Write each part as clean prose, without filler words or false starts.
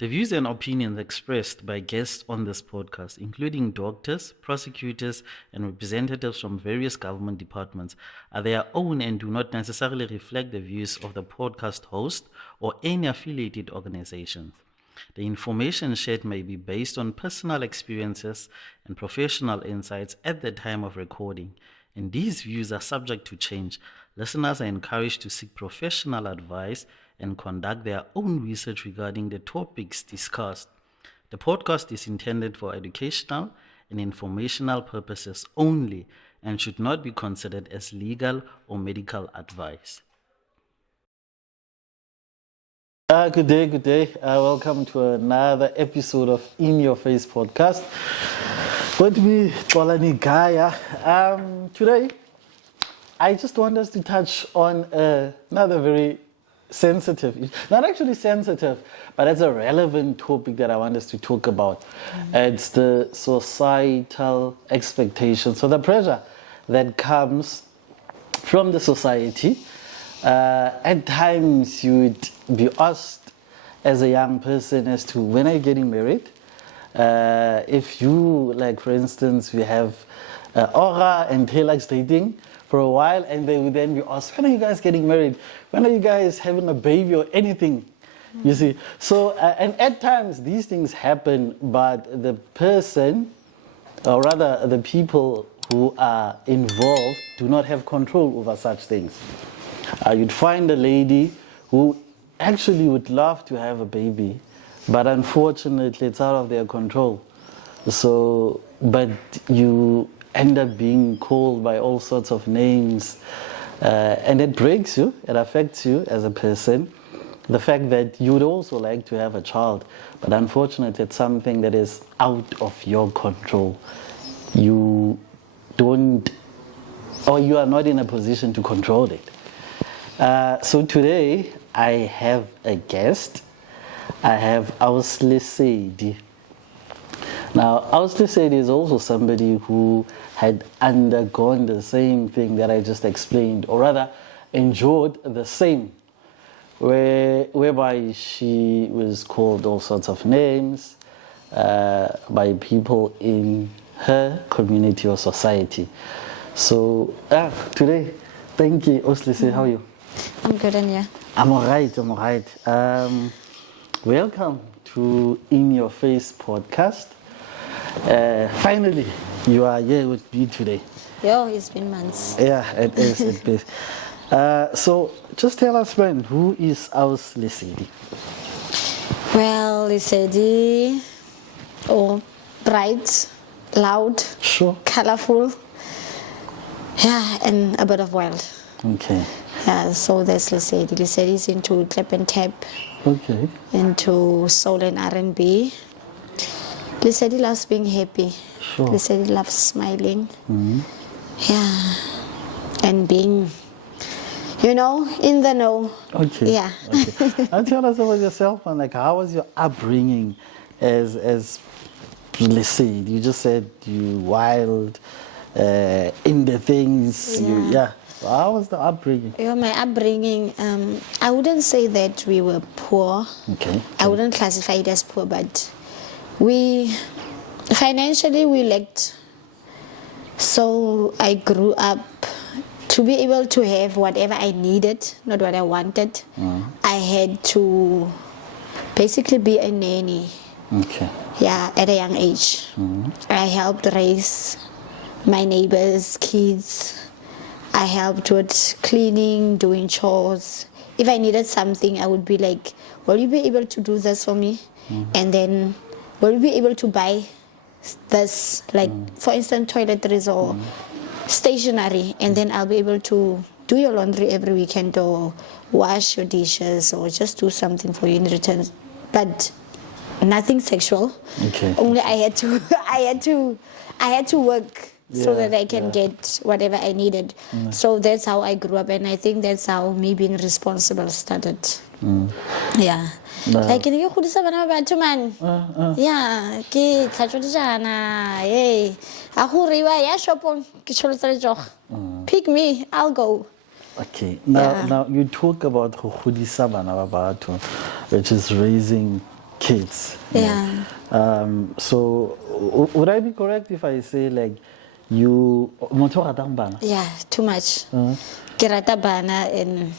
The views and opinions expressed by guests on this podcast, including doctors, prosecutors, and representatives from various government departments, are their own and do not necessarily reflect the views of the podcast host or any affiliated organizations. The information shared may be based on personal experiences and professional insights at the time of recording, and these views are subject to change. Listeners are encouraged to seek professional advice and conduct their own research regarding the topics discussed. The podcast is intended for educational and informational purposes only and should not be considered as legal or medical advice. Good day. Welcome to another episode of In Your Face podcast. With me, Xolani Gaya. Today, I just want us to touch on another very sensitive, not actually sensitive, but it's a relevant topic that I want us to talk about. It's the societal expectations, so the pressure that comes from the society. At times you would be asked as a young person as to when are you getting married. If you, like for instance, we have Aura and Taylux dating for a while, and they would then be asked, when are you guys getting married? When are you guys having a baby or anything? You see, so and at times these things happen, but the person, or rather the people who are involved, do not have control over such things. You'd find a lady who actually would love to have a baby, but unfortunately it's out of their control. So, but you end up being called by all sorts of names, and it breaks you, it affects you as a person. The fact that you would also like to have a child, but unfortunately it's something that is out of your control. You don't, or you are not in a position to control it. So today I have a guest. I have LESEDI. Now, LESEDI is also somebody who had undergone the same thing that I just explained, or rather endured the same, whereby she was called all sorts of names by people in her community or society. So today, thank you, LESEDI. How are you? I'm good, and you? I'm alright. Welcome to In Your Face podcast. Finally, you are here with me today. Yo, it's been months. Yeah, it is. So, just tell us, man, who is LESEDI? Well, LESEDI, bright, loud, Sure. colorful, yeah, and a bit of wild. Okay. Yeah, so that's LESEDI. LESEDI is into clap and tap, Okay. into soul and R&B. LESEDI loves being happy. Sure. LESEDI loves smiling. Mm-hmm. Yeah, and being, in the know. Okay. Yeah. Okay. And tell us about yourself, and like, how was your upbringing as LESEDI? You just said you wild, in the things. Yeah. So how was the upbringing? My upbringing, I wouldn't say that we were poor. Okay. I wouldn't classify it as poor, but financially we lacked. So I grew up to be able to have whatever I needed, not what I wanted. I had to basically be a nanny. Okay. Yeah, at a young age. I helped raise my neighbors' kids. I helped with cleaning, doing chores. If I needed something, I would be like, will you be able to do this for me? And then, will you be able to buy this? Like, for instance, toiletries or stationery. And then I'll be able to do your laundry every weekend or wash your dishes or just do something for you in return. But nothing sexual. Okay. Only I had to work so that I can get whatever I needed. So that's how I grew up, and I think that's how me being responsible started. Yeah. Like, ke godisa bana ba batho man. Yeah, ke tlhatswa dijana. Hey. A go riwa ya shopong ke tsholosa letsogo. Pick me, I'll go. Okay. Now you talk about go godisa bana ba batho, which is raising kids. Yeah. So would I be correct if I say like you motho o ratang bana? Yeah, too much. Ke rata bana and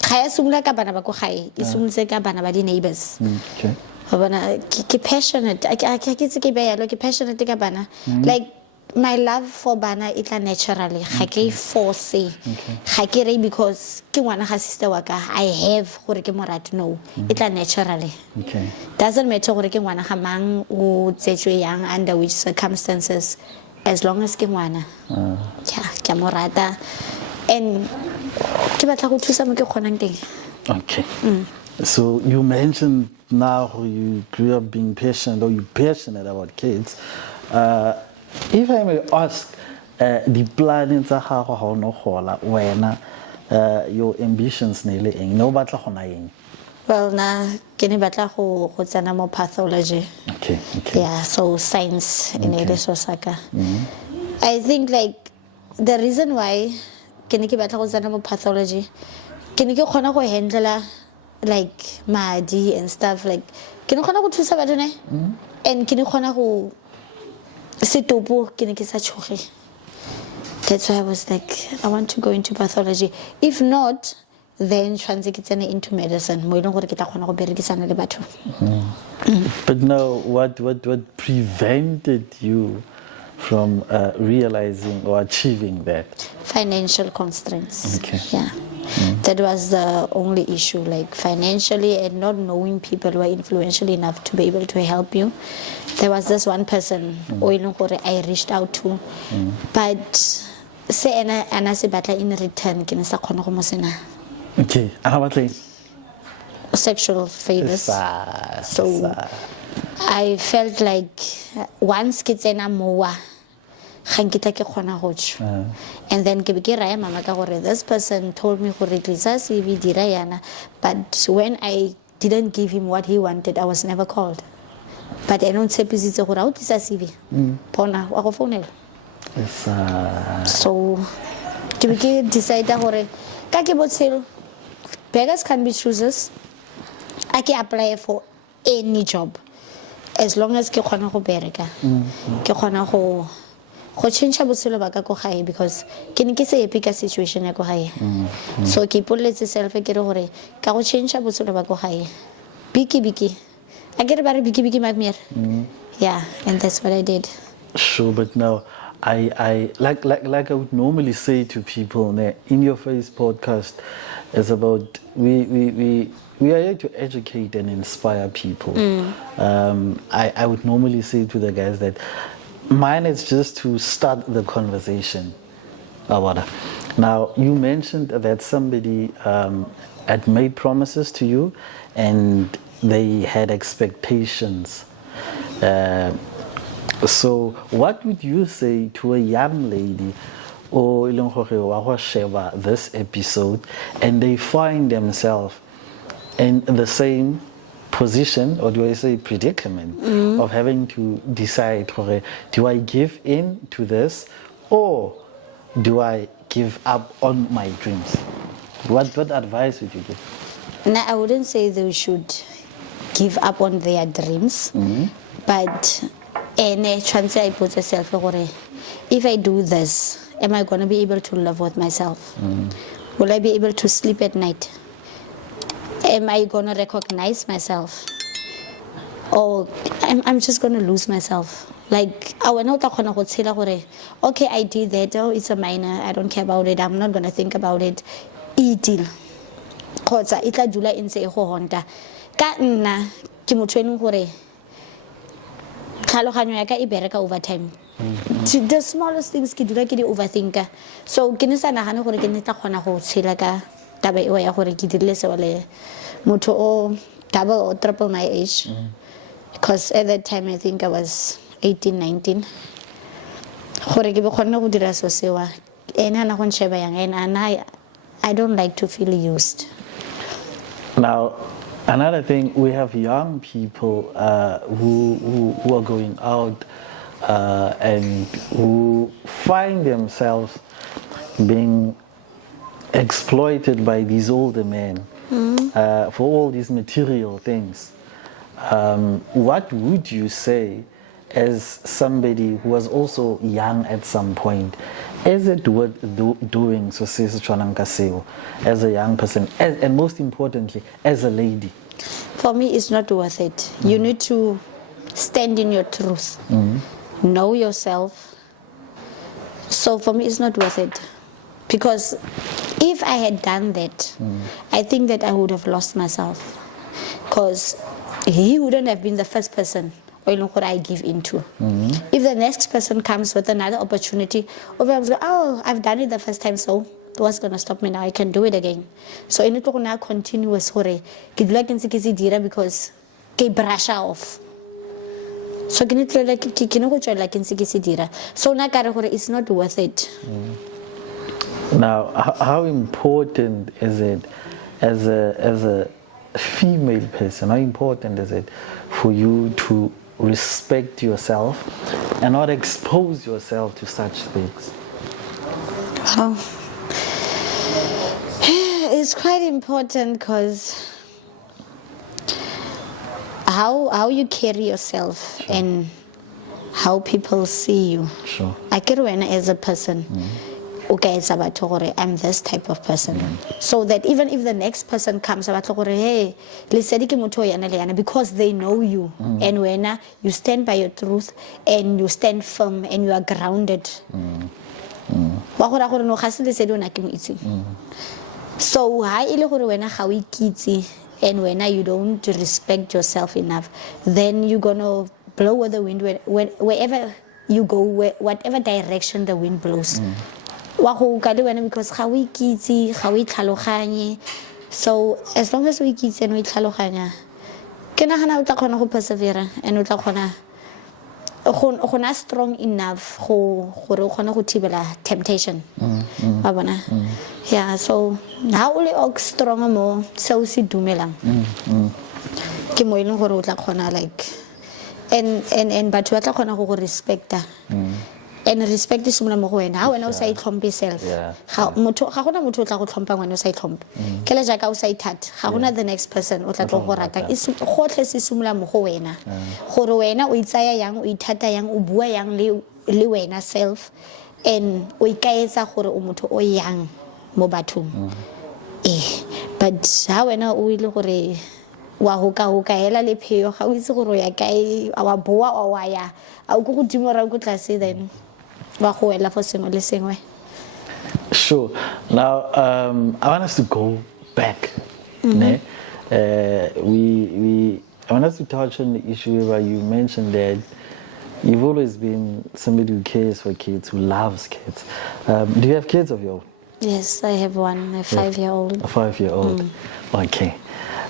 ga ya simolola ka bana ba ko gae, e simolotse ka bana ba di neighbors. Okay. Ke passionate. I ke passionate ka bana. Like my love for bana it la naturally. Ga ke force. Ga ke re because ke ngwana ga sister wa ka I have gore ke mo rate no. It la naturally. Okay. Doesn't matter gore ke ngwana ga mang o tsetswe yang under which circumstances as long as ke ngwana. Yeah, ke mo rata and ke batla go thusa mo ke kgonang teng. Okay. So you mentioned now you grew up being passionate or you're passionate about kids. If I may ask, the planning tsa gago ga o no gola wena your ambitions ne le eng no batla gona eng? Well, na ke ne batla go tsena mo pathology. Okay. Yeah, so science in Eliso Saka. I think like the reason why ke ne ke batla go tsena mo pathology ke ne ke kgona go handle like madi and stuff like ke ne kgona go thusa batho ne and ke ne kgona go setopo ke ne ke sa tshoge. That's why I was like I want to go into pathology. If not then transition into medicine mo ileng gore ke tla kgona go berekisana le batho. But now what prevented you from realizing or achieving that? Financial constraints. Okay. Yeah. That was the only issue, like financially and not knowing people who are influential enough to be able to help you. There was this one person I reached out to, but say ana se batla in return ke ne sa kgona go mo sena. Okay. How about like Sexual favors. So I felt like once ke tsena mowa ga nkitla ke kgona go tsho. And then ke be ke raya mama ka gore this person told me gore tlisa CV dira yana, but when I didn't give him what he wanted I was never called. But I don't tshepisitse gore a o tlisa CV bona wa go founela. So ke be ke decide gore ka ke botshelo beggars can be choosers. I can apply for any job as long as ke kgona go bereka. Ke kgona go change botshelo ba ka go gae because ke ne ke se epic situation ya go gae. So ke ipoletse self ke re gore ka go change botshelo ba go gae biki I get about biki magmer. Yeah, and that's what I did. Sure, but now I like I would normally say to people in your face podcast is about we are here to educate and inspire people. I would normally say to the guys that mine is just to start the conversation. Now you mentioned that somebody had made promises to you and they had expectations. So what would you say to a young lady or this episode and they find themselves in the same position, or do I say predicament, of having to decide, do I give in to this or do I give up on my dreams? What advice would you give? Now, I wouldn't say they should give up on their dreams, but I put myself, if I do this, am I going to be able to live with myself? Will I be able to sleep at night? Am I going to recognize myself? Or I'm just going to lose myself? Like, I will not okay, I did that, oh, it's a minor, I don't care about it, I'm not going to think about it. Itil. Kotsa, itla dula inse go honta. Ka nna, ke motho e leng gore tlhaloganyo ya ka e bereka overtime. The smallest things ke dula ke di overthinker. So ke ne sa nagane gore ke ne tla kgona go tshela ka taba eo ya gore ke dirile seo le motho o double or triple my age. Because at that time I think I was 18, 19. Gore ke be kgona go dira so sewa. Ena na go nsheba yang ena I don't like to feel used. Now, another thing, we have young people who are going out and who find themselves being exploited by these older men for all these material things. what would you say as somebody who was also young at some point? Is it worth doing so as a young person, and most importantly, as a lady? For me, it's not worth it. You need to stand in your truth, know yourself. So for me, it's not worth it. Because if I had done that, I think that I would have lost myself. Because he wouldn't have been the first person what I give into. If the next person comes with another opportunity, I've done it the first time, so what's going to stop me now? I can do it again. So I need to now continuous because I brush off. So can it like so it's not worth it. Now, how important is it as a female person? How important is it for you to respect yourself and not expose yourself to such things? It's quite important because how you carry yourself and how people see you. Sure. I carry as a person. Okay, it's about I'm this type of person. So that even if the next person comes about hey, LESEDI because they know you and when you stand by your truth and you stand firm and you are grounded. So and when you don't respect yourself enough, then you're gonna blow with the wind wherever you go, whatever direction the wind blows. Because so as long as we keep and we tlhaloganya ke nagana o tla khona go persevere and o tla khona strong enough gore o khona go thibela temptation wa bona. Yeah, so how only strong mo so se dumelang ke mo ile gore o tla khona like and batho ba tla khona go respecta. And respect is similar mo go wena. Ha wena o sa itlhompe self. Ga gona motho o tla go tlhompa ngwana o sa itlhompe. Ke le jaaka o sa ithata. Ga gona the next person o tla tlo go rata. Gotlhe se similar mo go wena. Gore wena o itsaya yang, o ithata yang, o bua yang le wena self and o ikaetsa gore o motho o yang mo bathong. But ha wena o ile gore wa hoka hela le pheo ga o itse gore ya kae a wa boa o wa ya a go go dimora go tlase then wa go ela for sengwe le sengwe. Sure. Now I want us to go back. I want us to touch on the issue where you mentioned that you've always been somebody who cares for kids, who loves kids. Do you have kids of your own? Yes, I have one, a 5-year-old. A 5-year-old. Okay.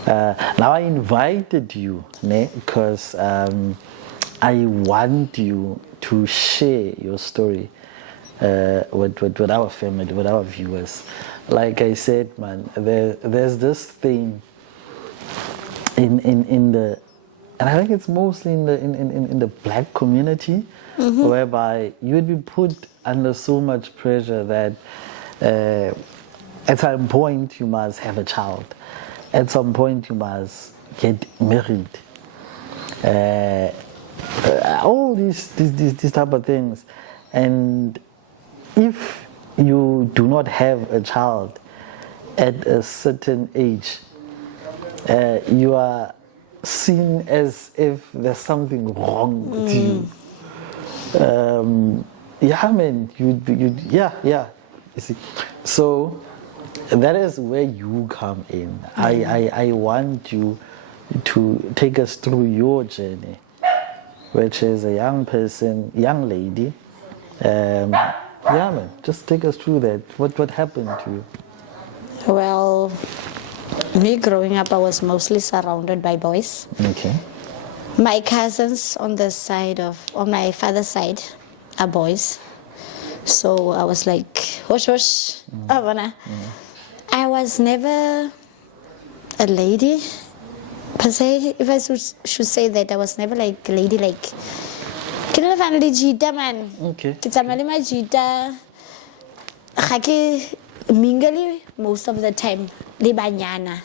Now I invited you because I want you to share your story with our family, with our viewers. Like I said, man, there's this thing in the, and I think it's mostly in the black community, whereby you would be put under so much pressure that at some point you must have a child. At some point you must get married. All these type of things. And if you do not have a child at a certain age, you are seen as if there's something wrong with you. Yeah, man, yeah. You see, so that is where you come in. I want you to take us through your journey, which is a young young lady. Yeah, man, just take us through that. What happened to you? Well, me growing up, I was mostly surrounded by boys. Okay. My cousins on my father's side are boys. So I was like, hush, hush. I was never a lady, per se. If I should say that, I was never like a lady, like, ke family jita, man. Okay. Ke tsamaya ma jita. Ga ke mingle most of the time le banyana.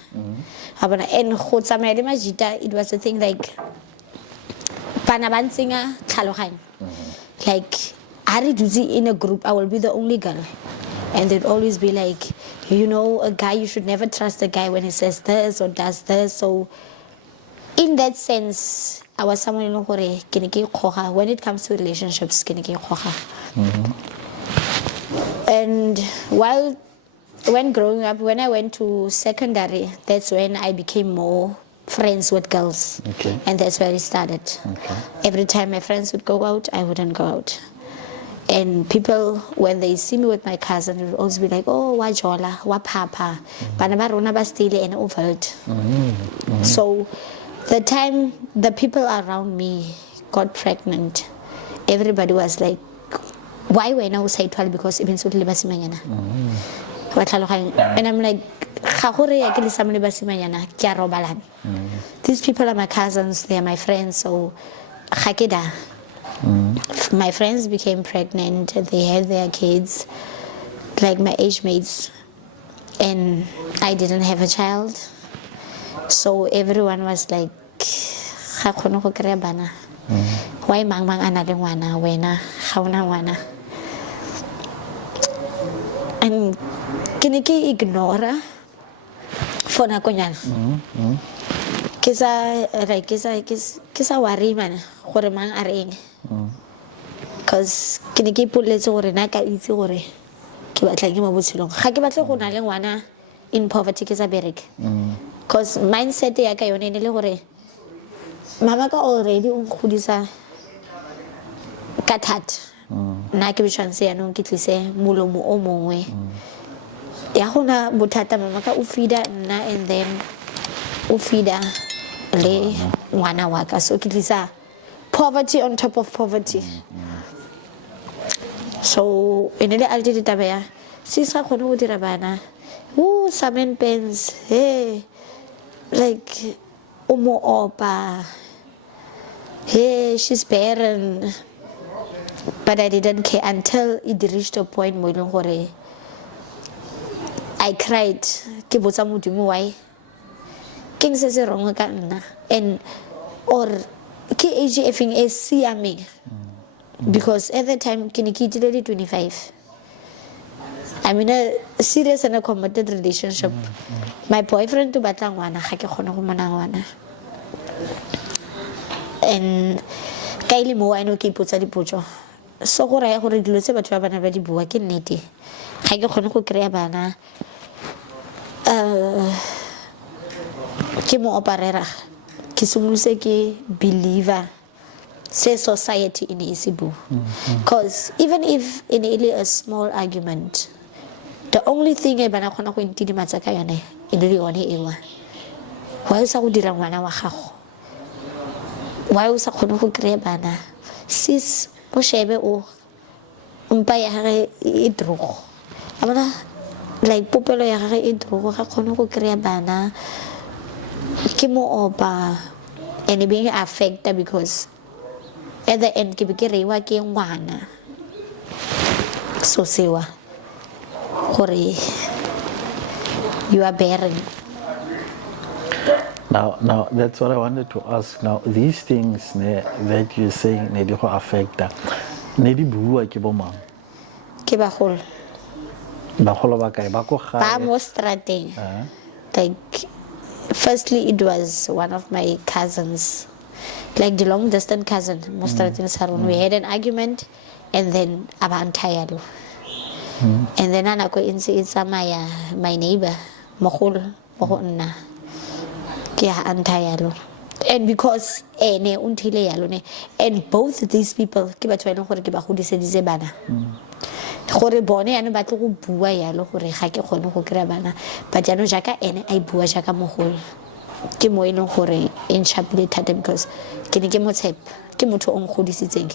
And go tsamaya le majita, it was a thing like bana ba ntsenga tlhaloganyo. Like I in a group, I will be the only girl. And they'd always be like, you know, a guy, you should never trust a guy when he says this or does this. So in that sense, I was someone you know when it comes to relationships, and when growing up, when I went to secondary, that's when I became more friends with girls. Okay. And that's where it started. Okay. Every time my friends would go out, I wouldn't go out. And people, when they see me with my cousin, would always be like, oh, wa jola, wa papa, bana ba rona ba stile and overt. So the time the people around me got pregnant, everybody was like, why when I was say 12 because even so basimanyana. And I'm like, these people are my cousins, they are my friends, so my friends became pregnant, they had their kids, like my age mates, and I didn't have a child. So everyone was like, why mang ana le ngwana wena ga una ngwana? And ke ignore for nakonyana. Ke sa worry man gore mang a reng. Cause ke ipoletse gore na ka itse gore ke batla ke mo botshelong. Ga ke batle go na le ngwana in poverty ke sa bereke. Cause mindset ya ka yone ne le gore mama ka already o nkgodisa ka that. Na ke chance ya no ke tlise molomo o mongwe. Ya gona bothata mama ka o feeda nna and then o feeda le ngwana wa ka, so ke tlisa poverty on top of poverty. So in the altitude tabaya sis ga khone go dira bana semen pens, hey, like umo opa, hey, she's barren. But I didn't care until it reached a point where I cried. Ke botsa modimo why ke se se wrong ka nna, and or ke age effing is siameng. Because at the time ke ne ke itile 25. I'm in a serious and a committed relationship. My boyfriend to batla ngwana ga ke khona go mona ngwana. And ka ile mo I know ke ipotsa dipotso. So go raya gore dilo tse batho ba bana ba di bua ke nnete. Ga ke khone go kreya bana ke mo operera ke simolose ke believer say society in isibu. Because even if in a small argument, the only thing e bana khona go intidimatsa ka yone e le yone ewa. Why sa go dira ngwana wa gago? Why o sa khone go kreya bana? Sis mo shebe o mpa ya gage e drogo. Amana like popelo ya gage e drogo ga khone go kreya bana. Ke mo opa and being affected because at the end ke be ke reiwa ke ngwana. So sewa gore you are barren. Now that's what I wanted to ask. Now these things that you're saying ne di go affecta ne di bua ke bo mang? Ke bagolo. Bagolo ba kae ba go gae? Ba mo strateng. Like firstly it was one of my cousins, like the long distance cousin mo strateng sa rona. We had an argument and then abantayalo. And then anako intse itsamaya my neighbor mogolo mo go nna. And because ene untile yalo ne, and both these people ke batho ba ile gore ke ba godiseditse bana gore bone yana ba tlo go bua yalo gore ga ke gone go kry bana, but jano jaka ene ai bua jaka mogolo ke mo ile gore in sharply thata because ke ne ke mo tshepa ke motho o ngodisitseng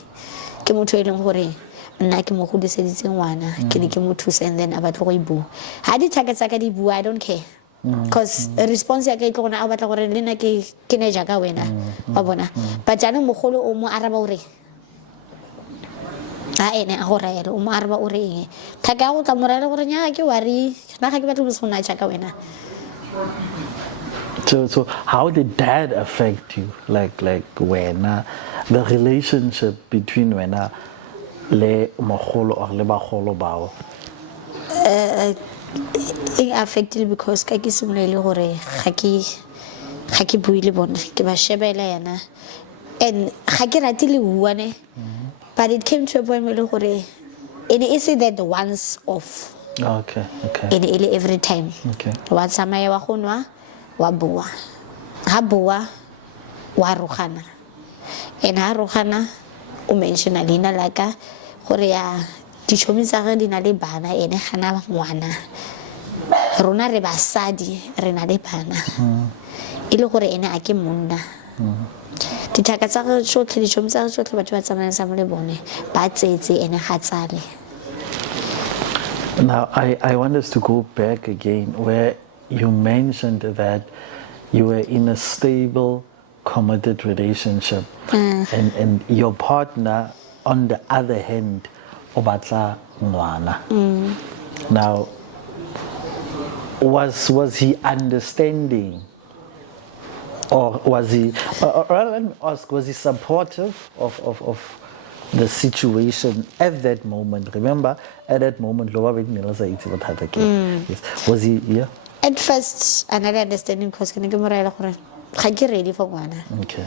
ke motho ile gore nna ke mo godiseditse ngwana ke ne ke mo thusa, and then a batlo go ibua ha di thaka tsa ka di bua I don't care. Because response ya ka e tlogona a batla gore le nna ke ne jaka wena wa bona, but jana mogolo o mo araba ore a ene a go raela o mo araba ore eng thaka go tla morela gore nya ke wari na ga ke batla go sona jaka wena. So how did that affect you? Like when the relationship between when le mogolo or le bagolo bao? It affected because ka ke simolele gore ga ke bue le bona ke ba shebela yana and ga ke rate le buane but it came to a point where gore and is it that once off Okay. and every time Okay. wa tsamaya wa go nwa wa bua ha bua wa rogana and ha rogana o mention leina laka gore ya dichomi tsa ga di na le bana ene gana ngwana rona re basadi re na le bana ile gore ene a ke monna dithaka tsa go tsotlhe dichomi tsa go tsotlhe batho ba tsamaya sa mo le bone ba tsetse ene ga tsale. Now, I want us to go back again where you mentioned that you were in a stable, committed relationship. And your partner, on the other hand, obatla ngwana. Now, was he understanding? Or was he, or let me ask, was he supportive of the situation at that moment? Remember, at that moment, was he, yeah? At first, another understanding because can get ready for one. Okay.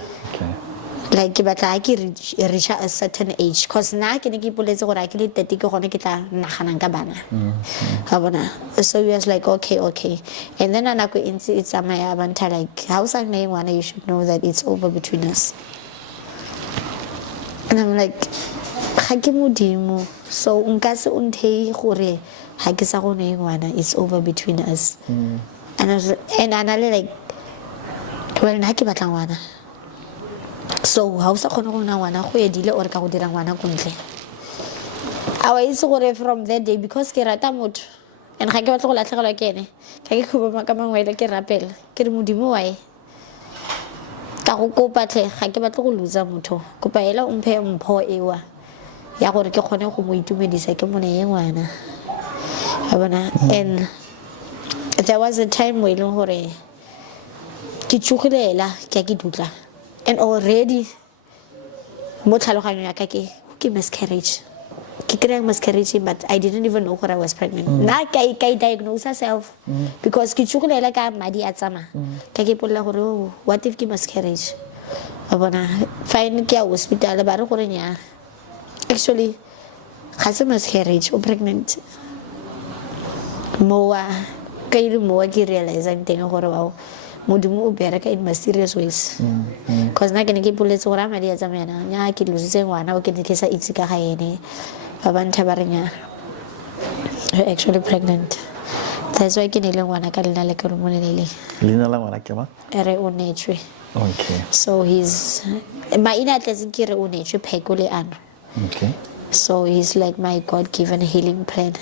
Like but I reach a certain age because now can keep let's go I can 30 ko gone ke tla nagana ka bana. So he was like okay. And then anako intsi it's my abanta like how sang name one you should know that it's over between us. And I'm like ga ke modimo so nka se unthei gore ha ke sa go ne ngwana it's over between us. And I like well na ke batla ngwana. So how sa khona go na ngwana go edile or ka go dira ngwana kontle. I was gore from that day because ke rata motho and ga ke batla go latlhegelwa ke ene ka ke khuba ka mangwele ke rapela ke re modimo wae ka go kopa tle ga ke batla go loser motho kopa ela umphe mpho ewa ya gore ke khone go mo itumedisa ke mone ye ngwana abana. And there was a time when gore ke tsugelela ke dutla and already mo tlhaloganyo ya ka ke miscarriage ke kry miscarriage but I didn't even know that I was pregnant. Na ka diagnose herself because ke tsugelela ka madi a tsama ka ke polla gore what if ke miscarriage abana fine ke a hospital ba re gore nya actually ga se miscarriage o pregnant moa ka ile moa ke realize teng gore wow modimo o bereka in mysterious ways because na ke ne ke poletse gore madi a tsamena nya ke lositse ngwana o ke ne ke sa itse ka ga ene ba bantha ba renya you're actually pregnant. That's why ke ne le ngwana ka lena le ke re monelele Lina la ngwana ke ba? Ere o netswe. Okay. So he's my ina tletse ke re o netswe phekole ano. Okay. So he's like my God-given healing plan.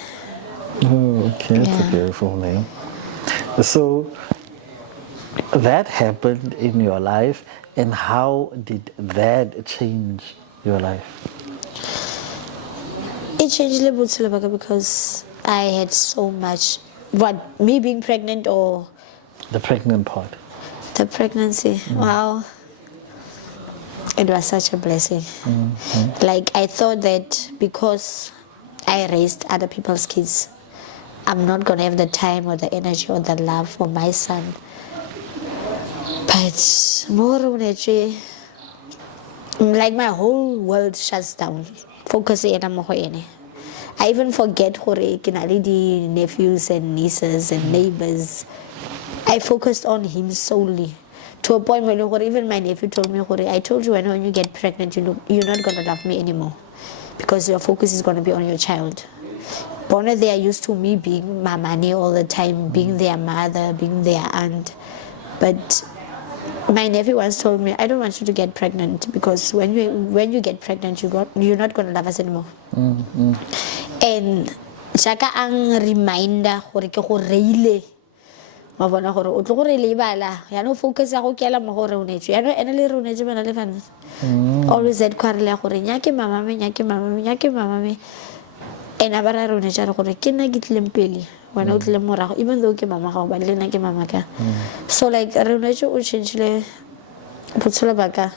Oh, okay. That's a beautiful name. So that happened in your life, and how did that change your life? It changed a little bit because I had so much. What, me being pregnant or The pregnant part. the pregnancy? Wow. It was such a blessing. Like I thought that because I raised other people's kids, I'm not gonna have the time or the energy or the love for my son. But more like my whole world shuts down. Focus on I even forget the nephews and nieces and neighbors. I focused on him solely. To a point where even my nephew told me, I told you when you get pregnant, you're not going to love me anymore. Because your focus is going to be on your child. But they are used to me being my money all the time, being their mother, being their aunt. But my nephew once told me, I don't want you to get pregnant because when you get pregnant, you're not going to love us anymore. And jaka ang reminder gore ke go reile ma bona gore o tlo gore le bala ya no focus ya go kela mo gore o netse ya no ene le rone je bana le fana always that kwarela gore nya ke mama me And abara rona tja re gore ke nna ke tlileng pele wena o tlile morago even though ke mama gago but le nna ke mama ka so like rona tja o changele botshelo baka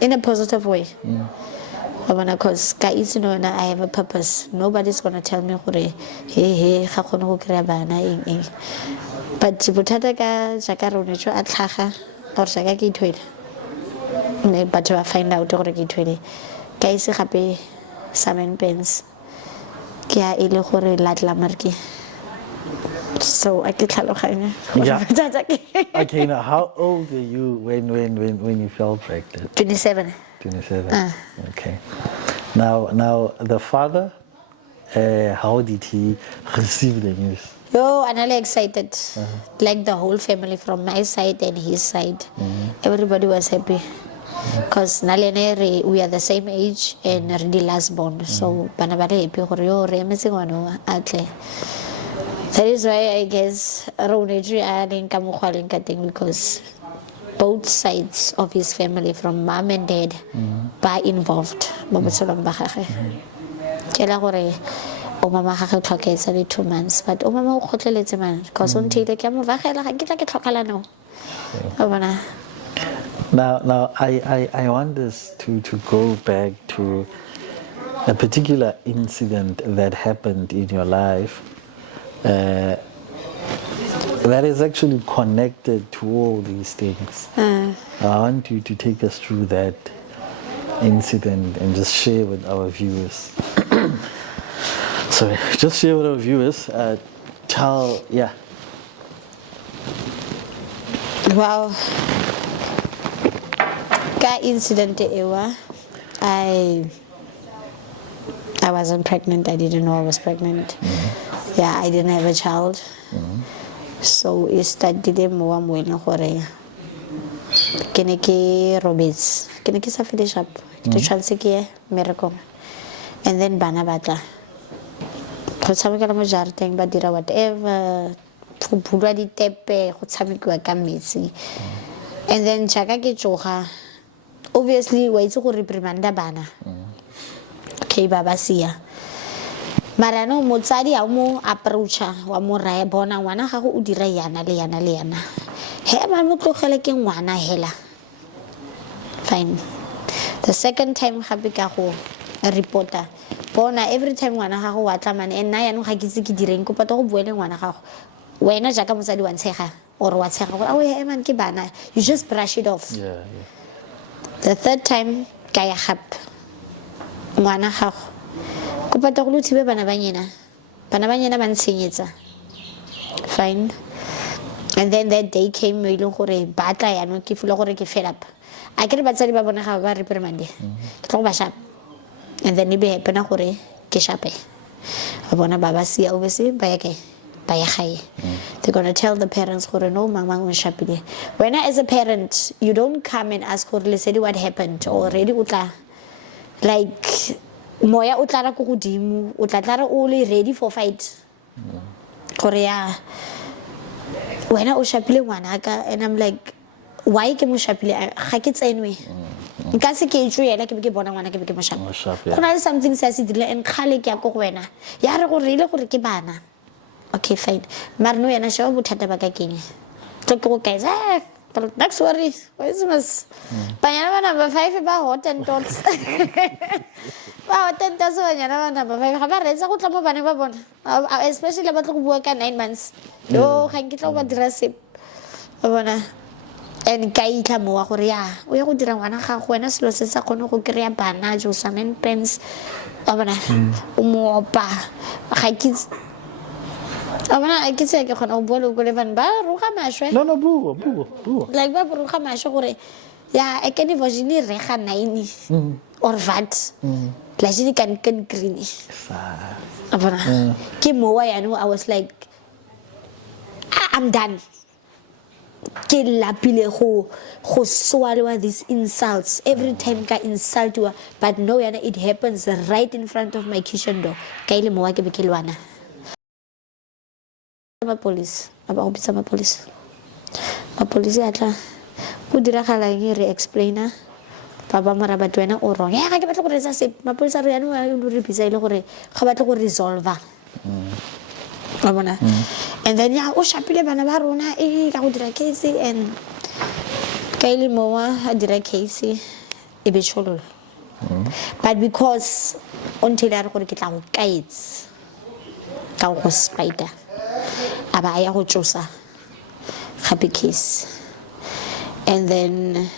in a positive way because ka itse no na I have a purpose. Nobody's gonna tell me gore he ga khone go kry bana eng but bothata ka jaka rona tja a tlhaga gore jaka ke ithwele ne batho ba find out gore ke ithwele ka ise gape seven pence kia ile gore latla marke so I get tlhaloganya Okay, now how old were you when you fell pregnant? 27. 27. Okay. Now the father, how did he receive the news? Yo, I'm really excited. Like the whole family from my side and his side. Everybody was happy. Because Nalene, we are the same age and the last born. So, Panabale, Pio, Remessing one atle. That is why I guess Ronedri and Kamukhwalin cutting because both sides of his family, from mom and dad, are involved. Babasolong Bahahe. Kelagore, Omama Haka Talk is only 2 months, but Omama Hotel man, because on Tia Kamavahela, I get like a Tokalano. Now I want us to go back to a particular incident that happened in your life that is actually connected to all these things. I want you to take us through that incident and just share with our viewers. Sorry, just share with our viewers. Yeah. Wow. That incident ewa, I wasn't pregnant. I didn't know I was pregnant. Yeah, I didn't have a child. So it started more when hore. Keneke Roberts. Keneke sa finish up. The chance ke miracle. And then bana batla. Go tshameka mo jarteng ba dira whatever. Go bulwa ditepe, go tshamekiwa ka metsi. And then chaka ke tsoga. Obviously, wa itse go reprimanda bana. Okay, baba sia. Marano motsadi a mo approacha wa mo raya bona ngwana ga go o dira yana le yana le yana. He ba mo tlogele ke ngwana hela. Fine. The second time gape ka go reporter. Bona every time ngwana ga go wa tla man and na yana ga kitse ke direng ko pato go buele ngwana ga go. Wena jaka motsadi wa ntshega or wa tshega go a we man ke bana. You just brush it off. Yeah. The third time, kaya hap. Ngwana gago. Ko pata go luthibe bana ba nyena. Bana ba nyena ba ntshenyetsa. Fine. And then that day came e leng gore ba tla ya no ke fula gore ke fed up. A ke re batsadi ba bona ga ba reprimande. Ke tlo ba sharp. And then e be happen gore ke shape. Ba bona baba sia obviously ba ya ke. They're gonna tell the parents, no, mama unshapile. When as a parent, you don't come and ask LESEDI what happened or already utla like moya utlara ko godimo, utla tlara only ready for fight. Korea. When I ushapile ngwanaka and I'm like, why ke mo shapile? Ga ke tsenwe. Nka se ke itse yela ke be ke bona ngwana ke be ke mo shapile. Go na le something se se dirile and khale ke ya go wena. Ya re go rile gore ke bana. Okay, fine. Marno yana shawa buthata ba ka keng. Tlo go guys, next worry. Christmas. Banyana ba number 5 ba hot and tots. Ba hot and tots banyana ba number 5. Ga ba retsa go tla mo bana ba bona. Especially ba tlo go bua ka 9 months. Yo, ga nkitla ba dira sip. Ba bona. And ka itla mo wa gore ya, o ya go dira ngwana ga go wena selo se sa kgone go kry bana jo seven pence. Ba bona. O mo opa. Ga kitse I can say I can bolo go levan ba ruga mashwe. No, boo. Like ba ruga mashwe gore ya I can imagine re ga 9 or vat. La jini kan green. Abana. Ke mowa ya no I was like I'm done. Ke lapile go swallow these insults every time ka insult you but no yana it happens right in front of my kitchen door. Ka ile mowa ke be ke lwana. Police aba go bitsa police atla go dira gala eng re explainer Papa mara ba twena o wrong ga ke batla go re sa se mapolisa re yana o re bisa ile gore ga batla go resolve wa bona and then ya o shapile bana ba rona e ka go dira case and kaile mowa a dira case e be chololo but because until a re gore ke tla go kaits ka go spider aba ya go tsosa happy case and then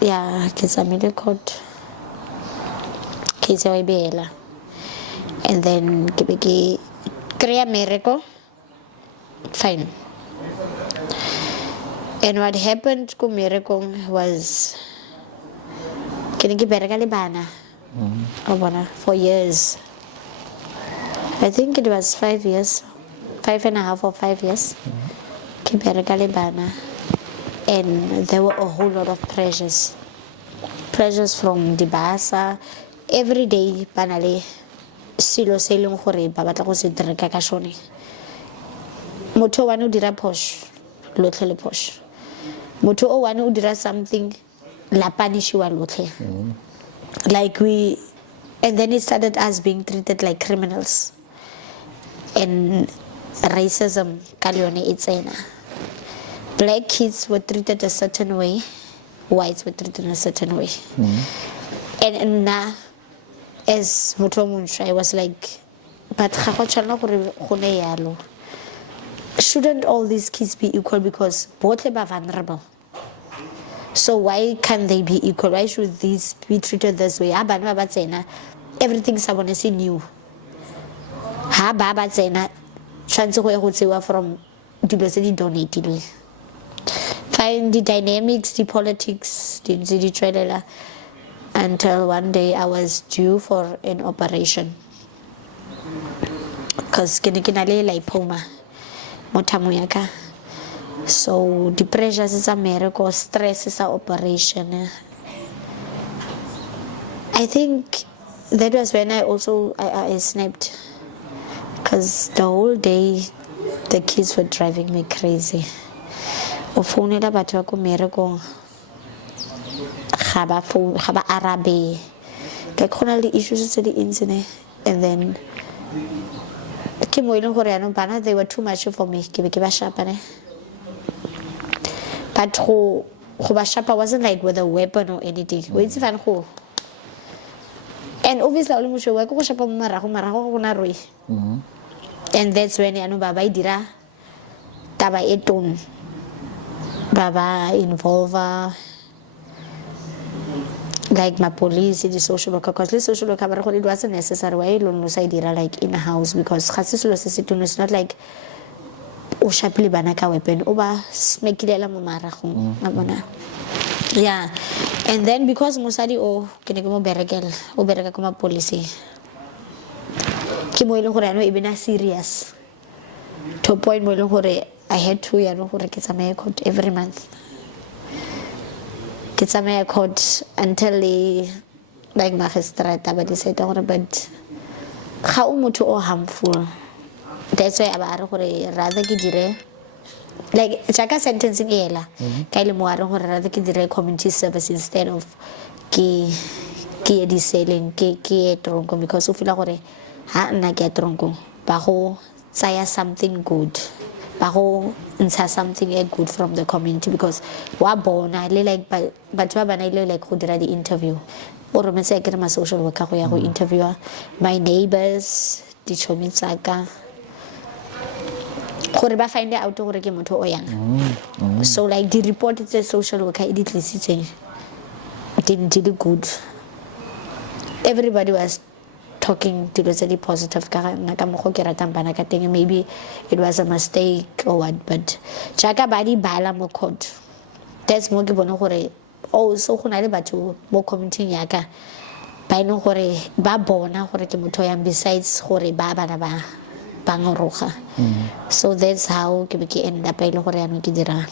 yeah kids are court case ya ibela and then ke be ke create miracle fine and what happened to miracle was ke bereka le bana for years I think it was 5 years 5.5 or 5 years ke bereka le bana and there were a whole lot of pressures from dibasa every day banale silo se leng gore ba batla go se direka ka shone motho wa no dira posh lotlhe le posh motho o wa no dira something la punishiwa lotlhe like we and then it started us being treated like criminals and racism ka yone e tsena black kids were treated a certain way whites were treated in a certain way and now as I was like but shouldn't all these kids be equal because both are vulnerable so why can't they be equal why should these be treated this way everything someone is new ha baba tsena tshwantse go go tsewa from dilo tse di donated find the dynamics the politics the trailer until one day I was due for an operation because ke le lipoma mo thamo yaka so the pressures is a miracle stress is a operation I think that was when I snapped because the whole day the kids were driving me crazy o founela batho ba ko miracle Haba Arabe. Like khona le issues tse di intsene and then ke mo ile gore yana bana they were too much for me ke be ke ba shapane but go ba shapa wasn't like with a weapon or anything it's even go and obviously all mo showa go shapa mo marago go na roi and that's when yana baba idira taba etong baba involve like my police, the social worker, because the social worker it wasn't necessary. Why don't say like in a house because it's not like o shapile bana ka weapon oba smekilela mo maragong mabona yeah and then because mosadi o ke ne ke mo berekela o bereka ka ma police ke mo ile gore ano e bena serious to point mo ile gore I had to ya no gore ke tsamaye court every month ke tsamaye court until like magistrate but they said but ga o motho o harmful that's why aba re gore rather ke dire like jaka sentencing ela ka ile mo are gore rather ke dire community service instead of ke di selling ke tronko because o feel gore ha nna ke tronko ba go tsaya something good ba go ntsha something good from the community because wa bona le like batho ba bana ile like go dira the interview o rometse ke ma social worker go ya go interview my neighbors di chomi tsaka gore ba find out gore ke motho o yang so like the report it's a social worker it tlisitse didn't good everybody was talking to the positive maybe it was a mistake or what but chaka badi bala mo court that's mo ke bona gore so go na le batho mo community yaka ba eno gore ba bona gore ke motho yang besides gore ba bana ba ngoroga so that's how ke be ke end up ile gore ano ke dira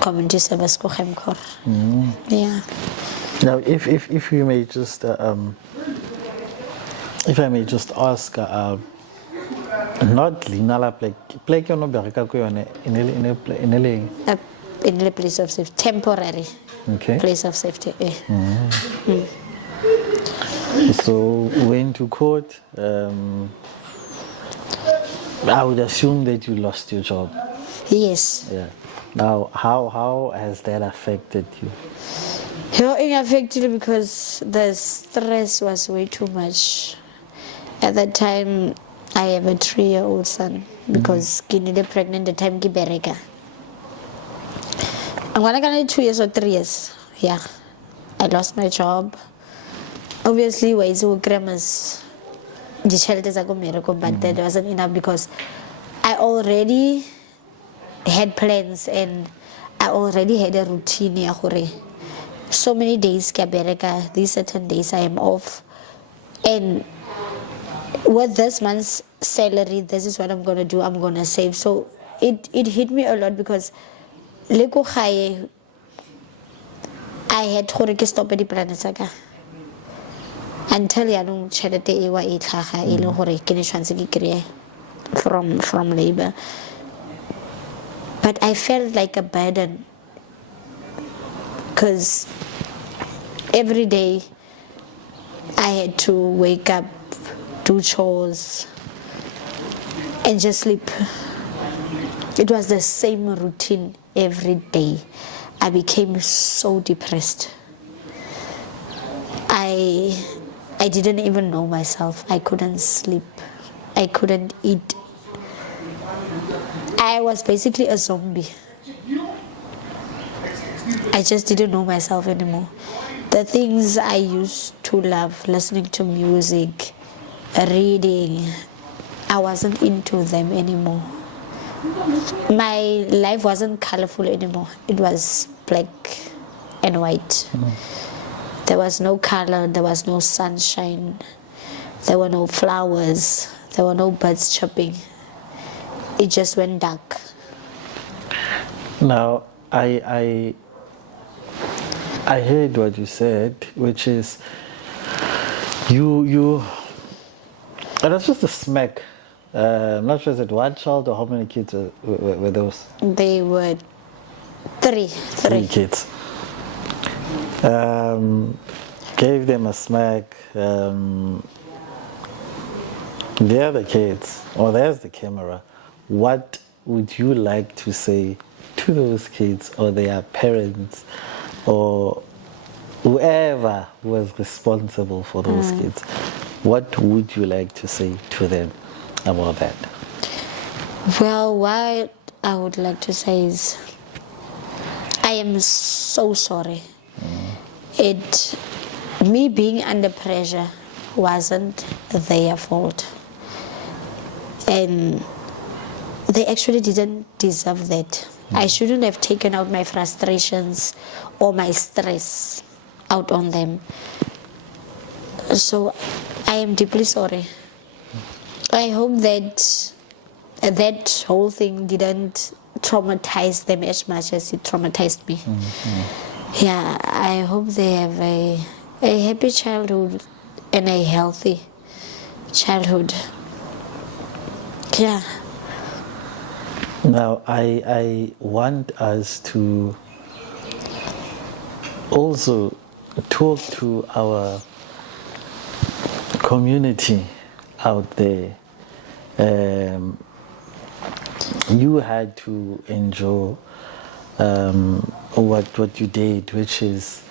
community service go Gemkor yeah now if you may just if I may just ask not Linala play no bereka ko yone in a place of safety temporary Okay. place of safety. So went to court. I would assume that you lost your job. Yes. Yeah. Now, how has that affected you? It affected me because the stress was way too much. At that time, I have a 3-year-old son because I was pregnant the time I bereka. I'm gonna get 2 years or 3 years. Yeah, I lost my job. Obviously, ways to grammars, the shelters I go miracle, but that wasn't enough because I already had plans and I already had a routine. So many days I bereka, these certain days I am off, and with this month's salary, this is what I'm gonna do. I'm gonna save. So it hit me a lot because I had to stop at the planet until I don't charity ewa itlaha ilo hore kini chance ki from labor. But I felt like a burden because every day I had to wake up, do chores, and just sleep. It was the same routine every day. I became so depressed. I didn't even know myself. I couldn't sleep. I couldn't eat. I was basically a zombie. I just didn't know myself anymore. The things I used to love, listening to music, reading, I wasn't into them anymore. My life wasn't colorful anymore. It was black and white. There was no color, there was no sunshine, there were no flowers, there were no birds chirping. It just went dark. Now, I heard what you said, which is you and that's just a smack. I'm not sure, is it one child or how many kids were those? They were three. Three kids. Gave them a smack. The other kids, there's the camera. What would you like to say to those kids or their parents or whoever was responsible for those kids? What would you like to say to them about that? Well, what I would like to say is I am so sorry. Me being under pressure wasn't their fault. And they actually didn't deserve that. I shouldn't have taken out my frustrations or my stress out on them. So I am deeply sorry. I hope that that whole thing didn't traumatize them as much as it traumatized me. Yeah, I hope they have a happy childhood and a healthy childhood. Yeah. Now, I want us to also talk to our community out there. You had to endure what you did, which is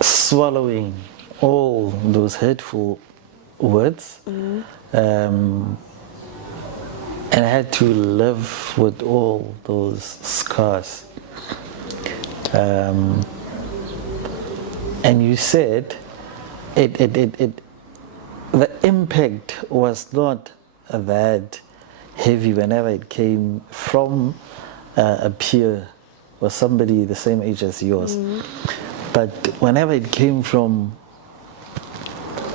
swallowing all those hurtful words, and I had to live with all those scars. And you said the impact was not that heavy whenever it came from a peer or somebody the same age as yours. But whenever it came from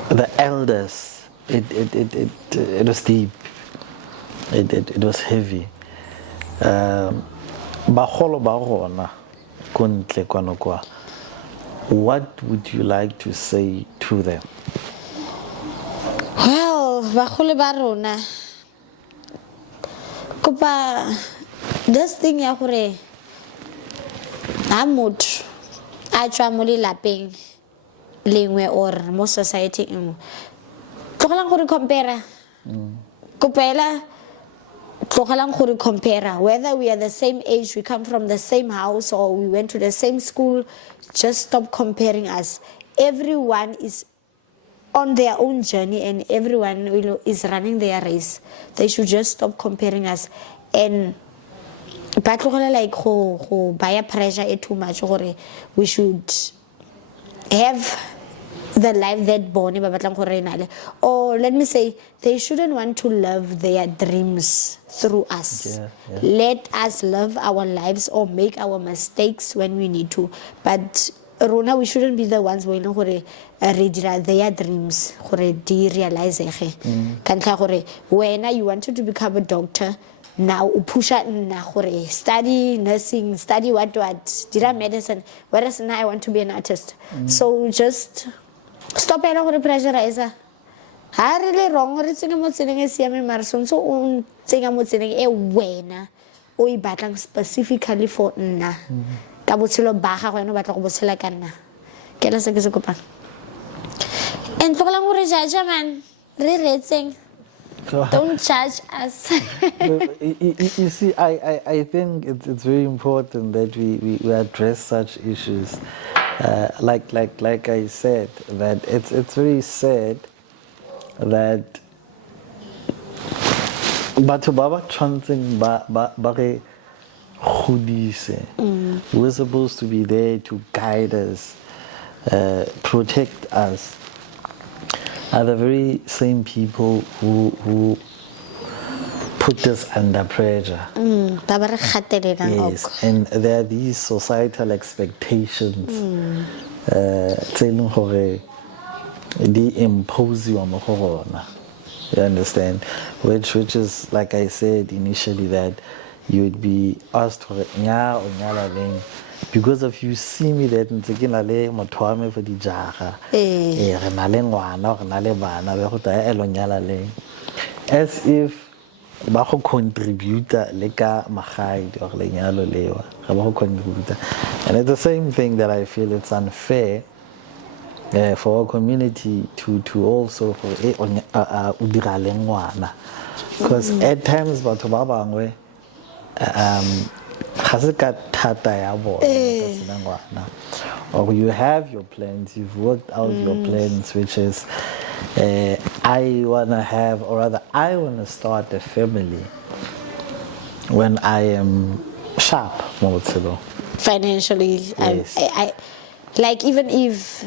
the elders, it was deep. It was heavy. What would you like to say to them? Well, bagolo ba rona. Kopa this thing ya gore ha motho a tswa mo lelapeng lengwe or mo society nngwe tlogelang gore compare kopela tlogelang gore compare whether we are the same age, we come from the same house, or we went to the same school. Just stop comparing us. Everyone is on their own journey and everyone is running their race. They should just stop comparing us. And but like go buy pressure too much, we should have the life that born or let me say they shouldn't want to live their dreams through us. Let us live our lives or make our mistakes when we need to, but Rona, we shouldn't be the ones who read their dreams realize when you wanted to become a doctor, now push out study nursing, study what did medicine, whereas now I want to be an artist. So just stop pressurizer. Ha really wrong re tsene mo tseleng e siame mara so o tsenya mo tseleng e wena o e batlang specifically for nna ka botshelo ba ga wena o batla go botshela ka nna ke la se ke se kopang and tlogelang gore jaja man re retseng. Don't judge us. You see, I think it's very important that we address such issues. Like I said, that it's very sad that batho ba ba tshwantseng ba re godise. We're supposed to be there to guide us, protect us, are the very same people who put us under pressure. Yes, and there are these societal expectations they impose you on the. You understand? Which is, like I said initially, that you would be asked for nya or nyala because of you see me that ntsekela le motho wa me for di jaga re na le ngwana re na le bana be go taya elo nyala le as if ba go contribute le ka magaidi or le nyalo lewa ga ba go contribute. And it's the same thing that I feel it's unfair for our community to also for udira le ngwana, because at times batho ba bangwe or you have your plans, you've worked out your plans, which is I want to have, or rather I want to start a family when I am sharp, financially. Yes. I like, even if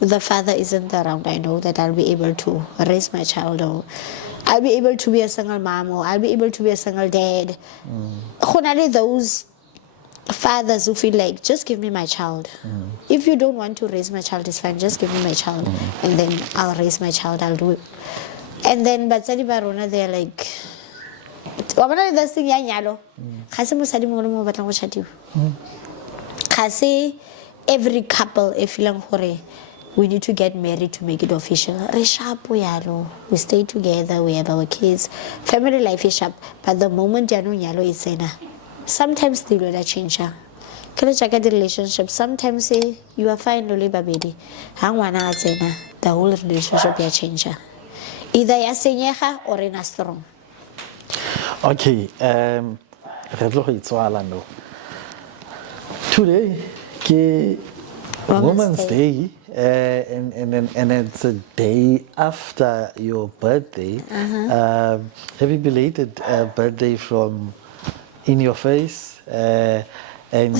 the father isn't around, I know that I'll be able to raise my child, or I'll be able to be a single mom, or I'll be able to be a single dad. Those fathers who feel like, just give me my child. If you don't want to raise my child, it's fine, just give me my child, and then I'll raise my child, I'll do it. And then Batsadi Barona, they're like, this thing every couple we need to get married to make it official. We stay together, we have our kids, family life is sharp, but the moment is sometimes they will change. The relationship, sometimes you are fine, the whole relationship will change. Either you are or in a strong. Okay, today is Women's Day, and it's a day after your birthday. Happy belated birthday from In Your Face and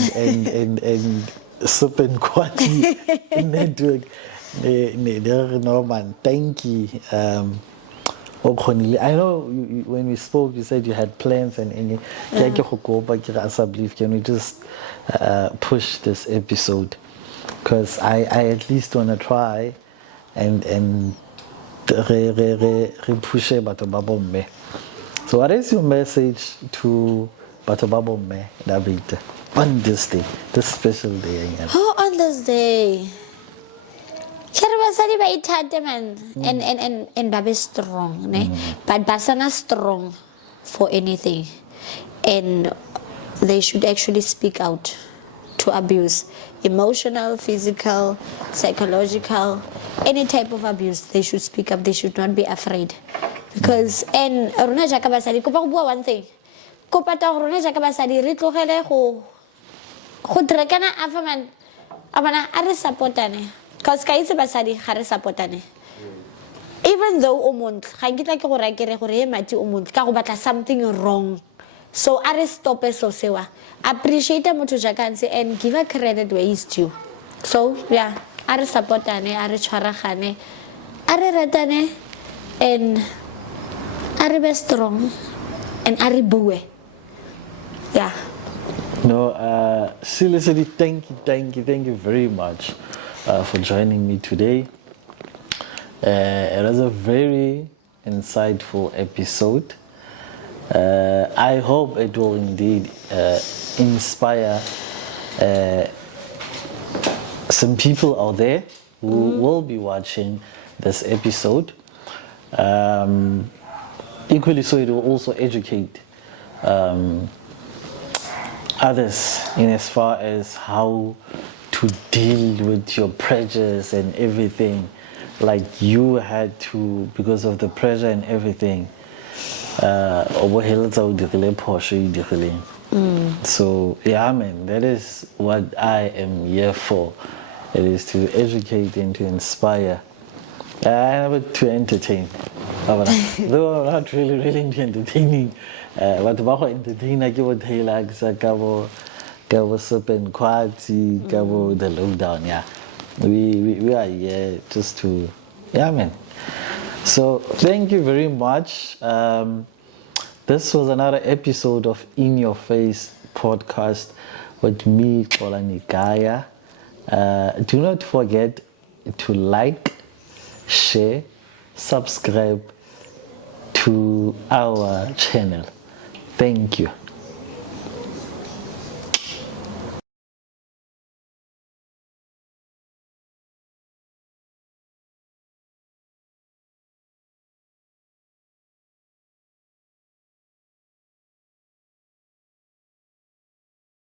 Super Khwati network. Norman, thank you. I know when we spoke, you said you had plans, and can we just push this episode? Because I at least want to try and push it. So what is your message to Batobabome David on this day, this special day? Oh, on this day. And Babe is strong, but Basana strong for anything, and they should actually speak out to to abuse. Emotional, physical, psychological, any type of abuse, they should speak up. They should not be afraid. Because, and rona jaka basadi, kopa go bua one thing. Kopa ta rona jaka basadi, re tlogele go drekana afaman, abana a re supportane. Because ka itse basadi ga re supportane. Even though o montle, ga nkitla ke go ra kere gore e mati o montle, ka go batla something wrong. So I stop so sewa. Appreciate motho jaka ntse and give a credit where is due. So yeah, I supportane, I tshwaragane, I ratane, and I be strong, and I bue. Yeah. No, seriously, thank you very much for joining me today. It was a very insightful episode. I hope it will indeed inspire some people out there who will be watching this episode. Equally so, it will also educate others in as far as how to deal with your pressures and everything. Like you had to, because of the pressure and everything. So yeah, man, that is what I am here for. It is to educate and to inspire, and to entertain. Though I'm not really into entertaining, but about entertain, I give a Taylux, Gabo Sup and Khwati, Gabo the lowdown. Yeah, we are here just to, yeah, man. So thank you very much. This was another episode of In Your Face podcast with me, Kolani Gaya. Do not forget to like, share, subscribe to our channel. Thank you.